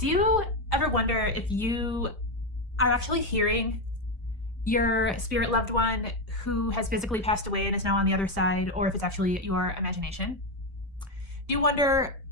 Do you ever wonder if you are actually hearing your spirit loved one who has physically passed away and is now on the other side, or if it's actually your imagination? Do you wonder,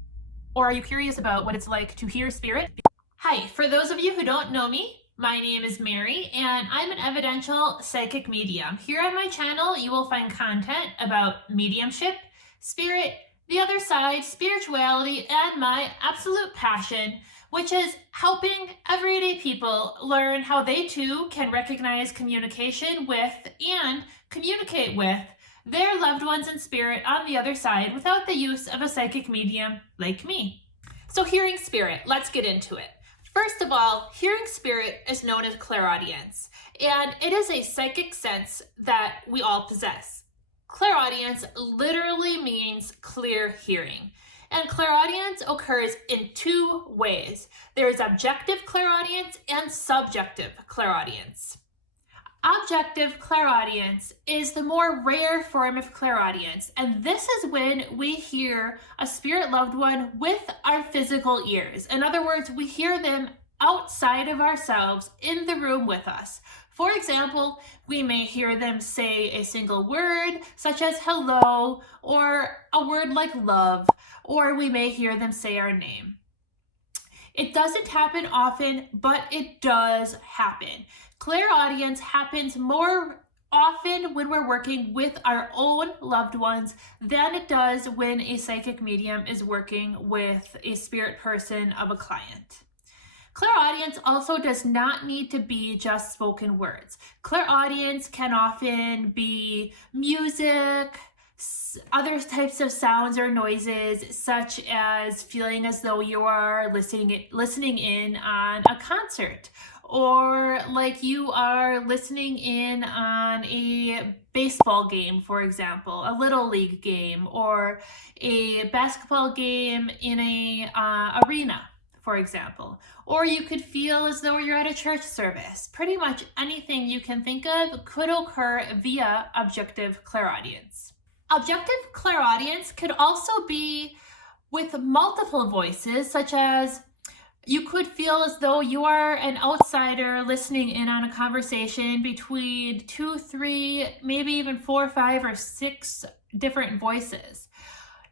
or are you curious about what it's like to hear spirit? Hi, for those of you who don't know me, my name is Mary, and I'm an evidential psychic medium. Here on my channel, you will find content about mediumship, spirit, the other side, spirituality, and my absolute passion, which is helping everyday people learn how they too can recognize communication with and communicate with their loved ones in spirit on the other side without the use of a psychic medium like me. So hearing spirit, let's get into it. First of all, hearing spirit is known as clairaudience, and it is a psychic sense that we all possess. Clairaudience literally means clear hearing. And clairaudience occurs in two ways. There's objective clairaudience and subjective clairaudience. Objective clairaudience is the more rare form of clairaudience, and this is when we hear a spirit loved one with our physical ears. In other words, we hear them outside of ourselves in the room with us. For example, we may hear them say a single word, such as hello, or a word like love, or we may hear them say our name. It doesn't happen often, but it does happen. Clairaudience happens more often when we're working with our own loved ones than it does when a psychic medium is working with a spirit person of a client. Clairaudience also does not need to be just spoken words. Clairaudience can often be music, other types of sounds or noises, such as feeling as though you are listening in on a concert, or like you are listening in on a baseball game, for example, a little league game, or a basketball game in a arena, for example. Or you could feel as though you're at a church service. Pretty much anything you can think of could occur via objective clairaudience. Objective clairaudience could also be with multiple voices, such as you could feel as though you are an outsider listening in on a conversation between 2, 3, maybe even 4, 5, or 6 different voices.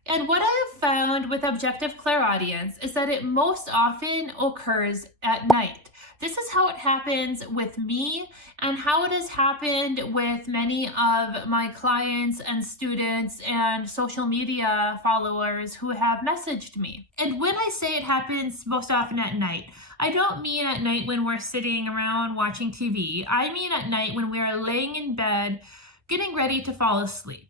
And what I have found with objective clairaudience is that it most often occurs at night. This is how it happens with me and how it has happened with many of my clients and students and social media followers who have messaged me. And when I say it happens most often at night, I don't mean at night when we're sitting around watching TV. I mean at night when we are laying in bed, getting ready to fall asleep.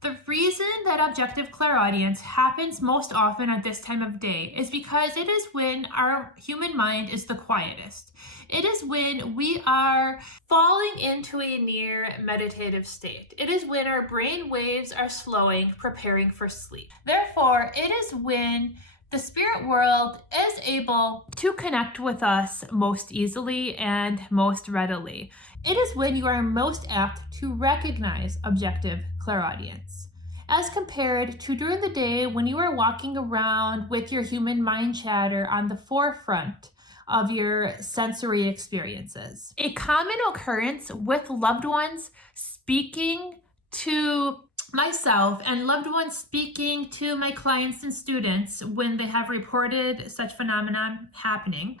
The reason that objective clairaudience happens most often at this time of day is because it is when our human mind is the quietest. It is when we are falling into a near meditative state. It is when our brain waves are slowing, preparing for sleep. Therefore, it is when the spirit world is able to connect with us most easily and most readily. It is when you are most apt to recognize objective clairaudience, as compared to during the day when you are walking around with your human mind chatter on the forefront of your sensory experiences. A common occurrence with loved ones speaking to myself and loved ones speaking to my clients and students when they have reported such phenomenon happening.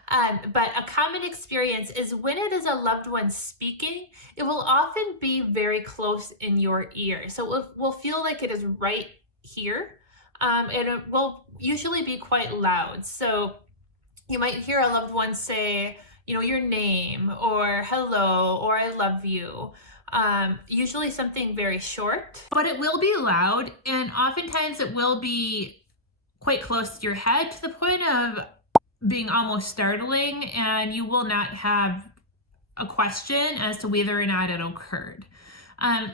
But a common experience is when it is a loved one speaking, it will often be very close in your ear. So it will feel like it is right here, and it will usually be quite loud. So you might hear a loved one say, your name, or hello, or I love you. Usually something very short, but it will be loud, and oftentimes it will be quite close to your head to the point of being almost startling, and you will not have a question as to whether or not it occurred.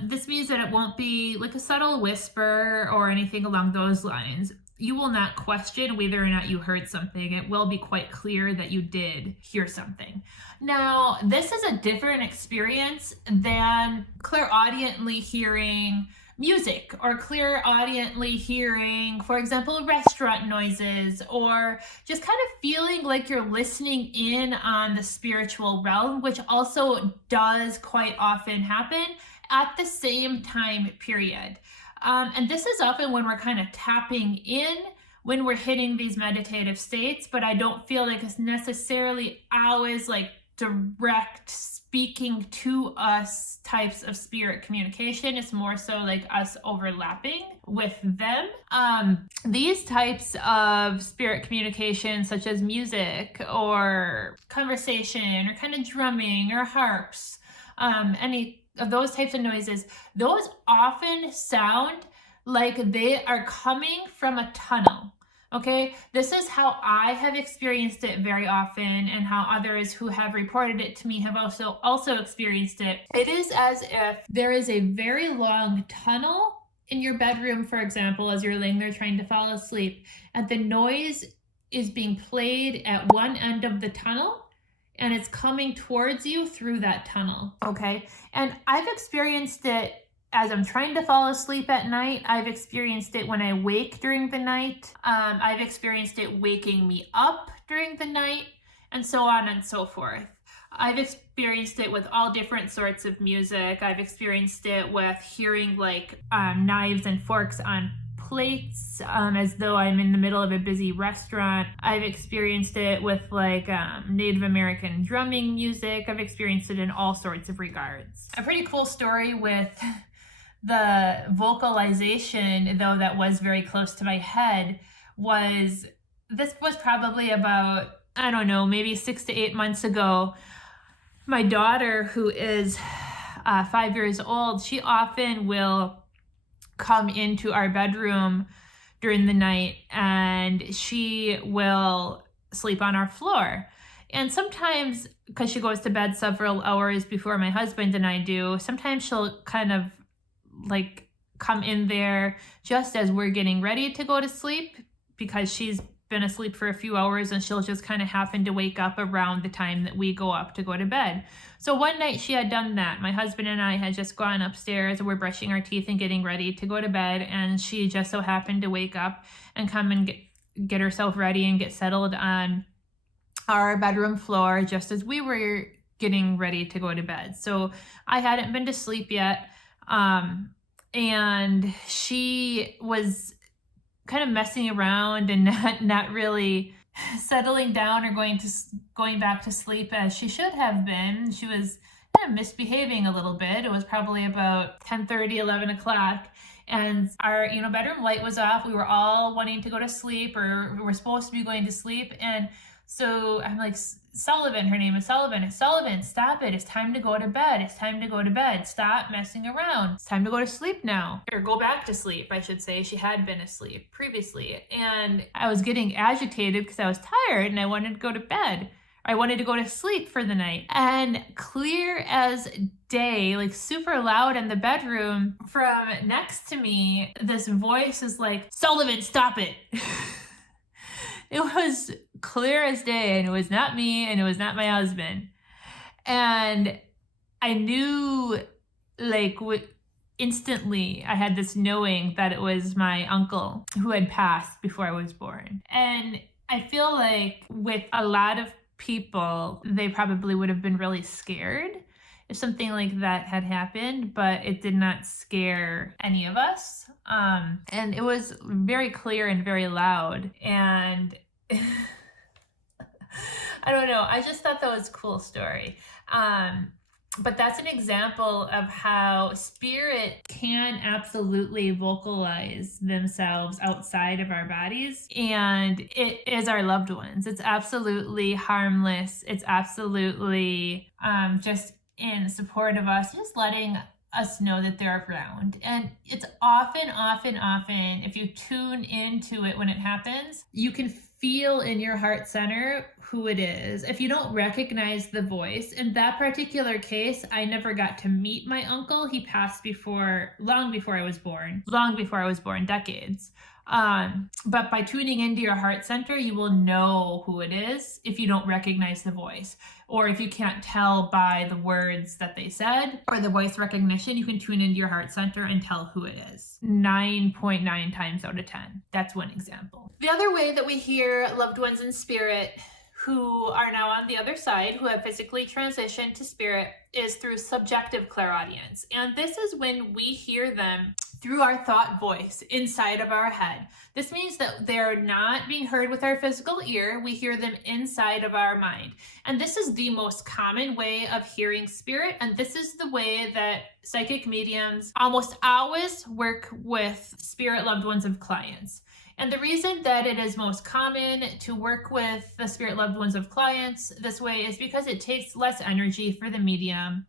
This means that it won't be like a subtle whisper or anything along those lines. You will not question whether or not you heard something. It will be quite clear that you did hear something. Now, this is a different experience than clairaudiently hearing music or clairaudiently hearing, for example, restaurant noises, or just kind of feeling like you're listening in on the spiritual realm, which also does quite often happen at the same time period. And this is often when we're kind of tapping in, when we're hitting these meditative states, but I don't feel like it's necessarily always like direct speaking to us types of spirit communication. It's more so like us overlapping with them. These types of spirit communication, such as music or conversation or kind of drumming or harps, any of those types of noises, those often sound like they are coming from a tunnel. Okay, this is how I have experienced it very often, and how others who have reported it to me have also experienced it. It is as if there is a very long tunnel in your bedroom, for example, as you're laying there trying to fall asleep, and the noise is being played at one end of the tunnel, and it's coming towards you through that tunnel. Okay, and I've experienced it as I'm trying to fall asleep at night. I've experienced it when I wake during the night. I've experienced it waking me up during the night, and so on and so forth. I've experienced it with all different sorts of music. I've experienced it with hearing like knives and forks on plates, as though I'm in the middle of a busy restaurant. I've experienced it with like Native American drumming music. I've experienced it in all sorts of regards. A pretty cool story with the vocalization, though, that was very close to my head was, this was probably about, I don't know, maybe 6 to 8 months ago. My daughter, who is 5 years old, she often will come into our bedroom during the night, and she will sleep on our floor. And sometimes, because she goes to bed several hours before my husband and I do, sometimes she'll kind of like come in there just as we're getting ready to go to sleep, because she's been asleep for a few hours, and she'll just kind of happen to wake up around the time that we go up to go to bed. So one night she had done that. My husband and I had just gone upstairs, and we're brushing our teeth and getting ready to go to bed, and she just so happened to wake up and come and get herself ready and get settled on our bedroom floor just as we were getting ready to go to bed. So I hadn't been to sleep yet. And she was kind of messing around and not really settling down or going back to sleep as she should have been. She was kind of misbehaving a little bit. It was probably about 10:30, 11 o'clock. And our, bedroom light was off. We were all wanting to go to sleep, or we were supposed to be going to sleep. And so I'm like, Sullivan, her name is Sullivan. It's Sullivan, stop it. It's time to go to bed. It's time to go to bed. Stop messing around. It's time to go to sleep now. Or go back to sleep, I should say. She had been asleep previously. And I was getting agitated because I was tired and I wanted to go to bed. I wanted to go to sleep for the night. And clear as day, like super loud in the bedroom from next to me, this voice is like, Sullivan, stop it. It was clear as day, and it was not me, and it was not my husband. And I knew, like, instantly, I had this knowing that it was my uncle who had passed before I was born. And I feel like with a lot of people, they probably would have been really scared if something like that had happened, but it did not scare any of us. And it was very clear and very loud. And I don't know, I just thought that was a cool story. But that's an example of how spirit can absolutely vocalize themselves outside of our bodies. And it is our loved ones. It's absolutely harmless. It's absolutely just in support of us, just letting us know that they're around. And it's often, if you tune into it when it happens, you can feel in your heart center who it is. If you don't recognize the voice, in that particular case, I never got to meet my uncle. He passed long before I was born, decades. But by tuning into your heart center, you will know who it is if you don't recognize the voice, or if you can't tell by the words that they said or the voice recognition. You can tune into your heart center and tell who it is 9.9 times out of 10. That's one example. The other way that we hear loved ones in spirit who are now on the other side, who have physically transitioned to spirit, is through subjective clairaudience. And this is when we hear them through our thought voice inside of our head. This means that they're not being heard with our physical ear. We hear them inside of our mind. And this is the most common way of hearing spirit. And this is the way that psychic mediums almost always work with spirit loved ones of clients. And the reason that it is most common to work with the spirit loved ones of clients this way is because it takes less energy for the medium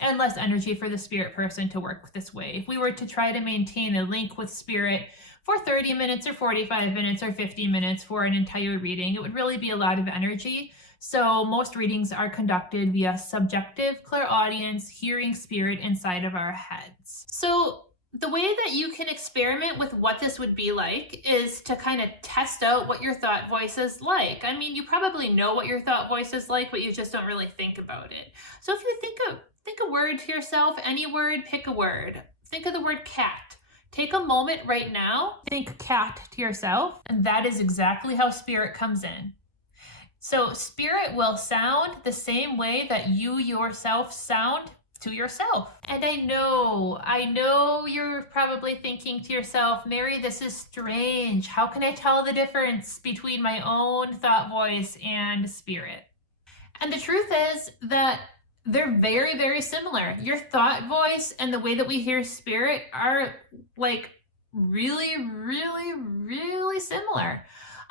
and less energy for the spirit person to work this way. If we were to try to maintain a link with spirit for 30 minutes or 45 minutes or 50 minutes for an entire reading, it would really be a lot of energy. So most readings are conducted via subjective clairaudience, hearing spirit inside of our heads. So the way that you can experiment with what this would be like is to kind of test out what your thought voice is like. I mean, you probably know what your thought voice is like, but you just don't really think about it. So if you think a word to yourself, any word, pick a word. Think of the word cat. Take a moment right now, think cat to yourself, and that is exactly how spirit comes in. So spirit will sound the same way that you yourself sound to yourself. And I know you're probably thinking to yourself, Mary, this is strange. How can I tell the difference between my own thought voice and spirit? And the truth is that they're very, very similar. Your thought voice and the way that we hear spirit are like really, really, really similar.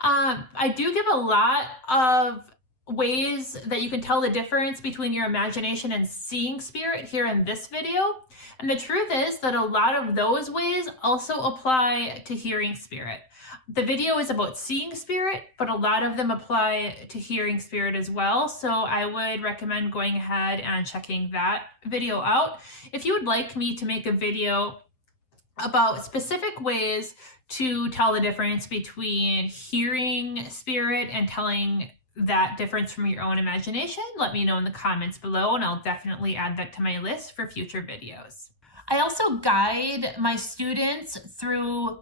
I do give a lot of ways that you can tell the difference between your imagination and seeing spirit here in this video. And the truth is that a lot of those ways also apply to hearing spirit. The video is about seeing spirit, but a lot of them apply to hearing spirit as well. So I would recommend going ahead and checking that video out. If you would like me to make a video about specific ways to tell the difference between hearing spirit and telling that difference from your own imagination, let me know in the comments below, and I'll definitely add that to my list for future videos. I also guide my students through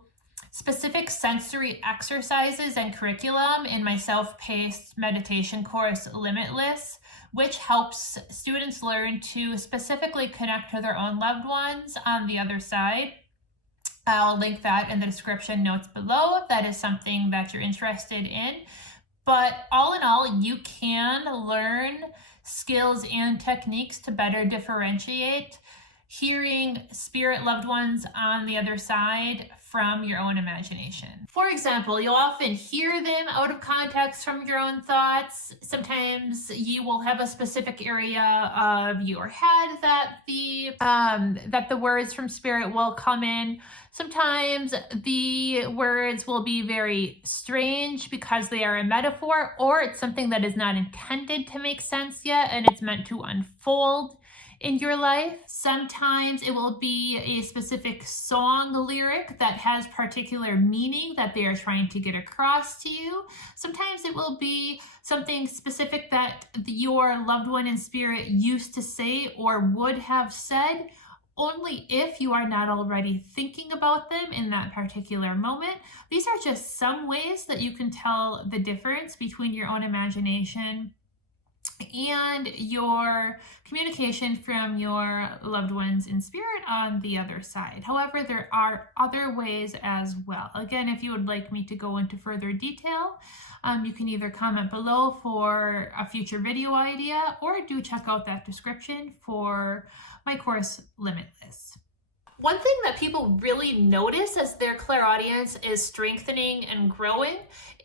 specific sensory exercises and curriculum in my self-paced meditation course, Limitless, which helps students learn to specifically connect to their own loved ones on the other side. I'll link that in the description notes below if that is something that you're interested in. But all in all, you can learn skills and techniques to better differentiate hearing spirit loved ones on the other side from your own imagination. For example, you'll often hear them out of context from your own thoughts. Sometimes you will have a specific area of your head that the words from spirit will come in. Sometimes the words will be very strange because they are a metaphor, or it's something that is not intended to make sense yet and it's meant to unfold in your life. Sometimes it will be a specific song lyric that has particular meaning that they are trying to get across to you. Sometimes it will be something specific that your loved one in spirit used to say or would have said, only if you are not already thinking about them in that particular moment. These are just some ways that you can tell the difference between your own imagination and your communication from your loved ones in spirit on the other side. However, there are other ways as well. Again, if you would like me to go into further detail, you can either comment below for a future video idea, or do check out that description for my course, Limitless. One thing that people really notice as their clairaudience is strengthening and growing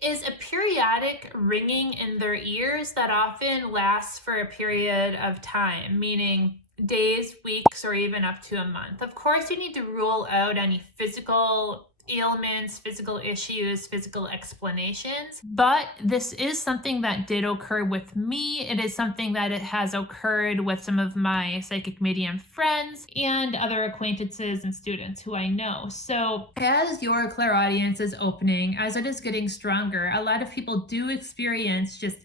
is a periodic ringing in their ears that often lasts for a period of time, meaning days, weeks, or even up to a month. Of course, you need to rule out any physical ailments, physical issues, physical explanations. But this is something that did occur with me. It is something that it has occurred with some of my psychic medium friends and other acquaintances and students who I know. So as your clairaudience is opening, as it is getting stronger, a lot of people do experience just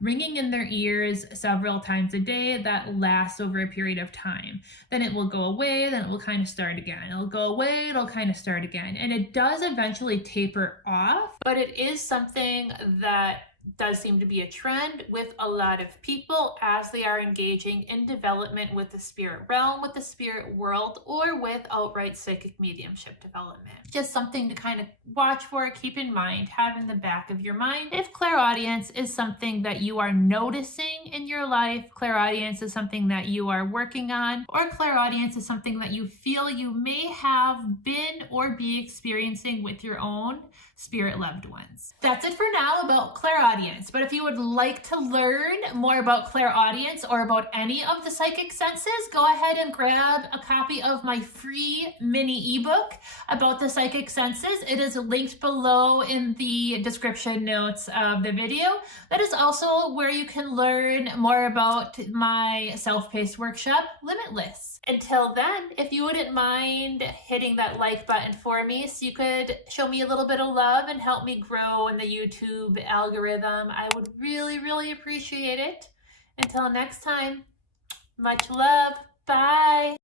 ringing in their ears several times a day that lasts over a period of time. Then it will go away, then it will kind of start again. It'll go away, it'll kind of start again. And it does eventually taper off, but it is something that does seem to be a trend with a lot of people as they are engaging in development with the spirit realm, with the spirit world, or with outright psychic mediumship development. Just something to kind of watch for, keep in mind, have in the back of your mind. If clairaudience is something that you are noticing in your life, clairaudience is something that you are working on, or clairaudience is something that you feel you may have been or be experiencing with your own spirit loved ones. That's it for now about clairaudience. But if you would like to learn more about clairaudience or about any of the psychic senses, go ahead and grab a copy of my free mini ebook about the psychic senses. It is linked below in the description notes of the video. That is also where you can learn more about my self-paced workshop, Limitless. Until then, if you wouldn't mind hitting that like button for me so you could show me a little bit of love and help me grow in the YouTube algorithm, I would really, really appreciate it. Until next time, much love. Bye.